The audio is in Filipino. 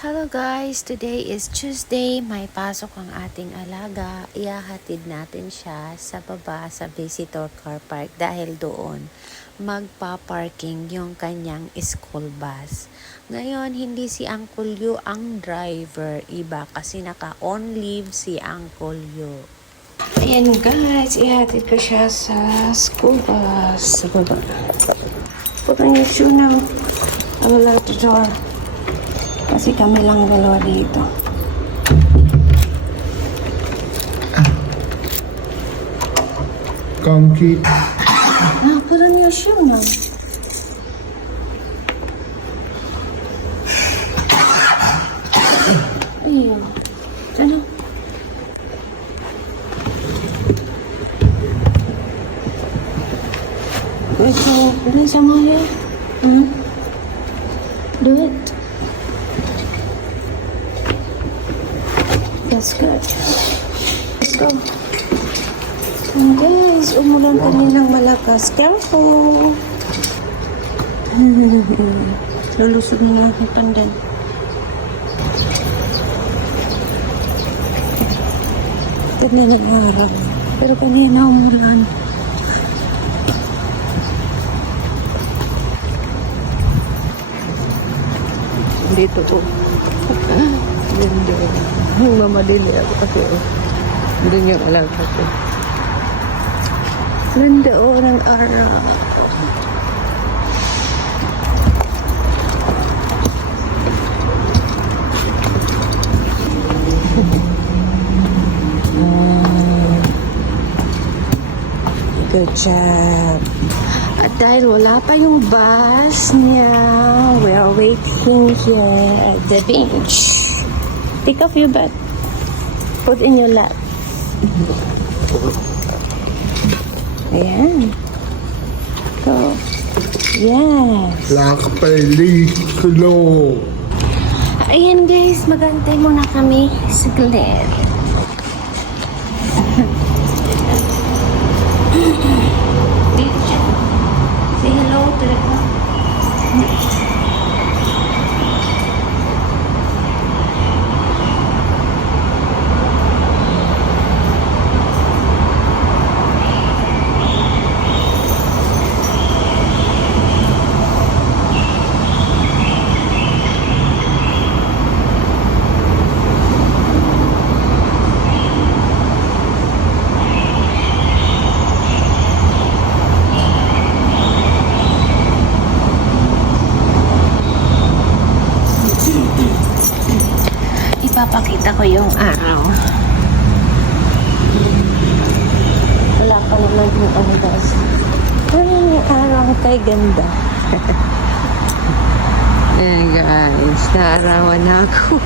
Hello guys! Today is Tuesday. May pasok ang ating alaga. Ihahatid natin siya sa baba sa visitor car park dahil doon magpa-parking yung kanyang school bus. Ngayon, hindi si Uncle Yu ang driver. Iba kasi naka-on leave si Uncle Yu. Ayan guys, ihatid ko siya sa school bus. Sa baba. Putang yung shoe now. I will lock the door. Kasi kami lang dalawa dito. Concrete. Put on your shoe now. Ayun. Ano? Ito, pwede sama here. Do it. That's good. Let's go. And guys, umulan kaninang malakas. Careful! Lulusog na ang pandan. Ganyan ang araw. Pero kanina umulan. Dito po. Ganda. Mamadili ako kasi doon yung alaga ko. Ganda ng araw. Good job. At dahil wala pa yung bus niya, we are waiting here at the bench. Pick up your bag. Put in your lap. Ayan. Go. Yes. Lakapelikulo. Ayan guys, magantay muna kami saglit. Say hello to the car. Ipapakita ko yung araw. Wala pa naman yung oras. Ano yung araw kay ganda? Ayan guys, naarawan na ako.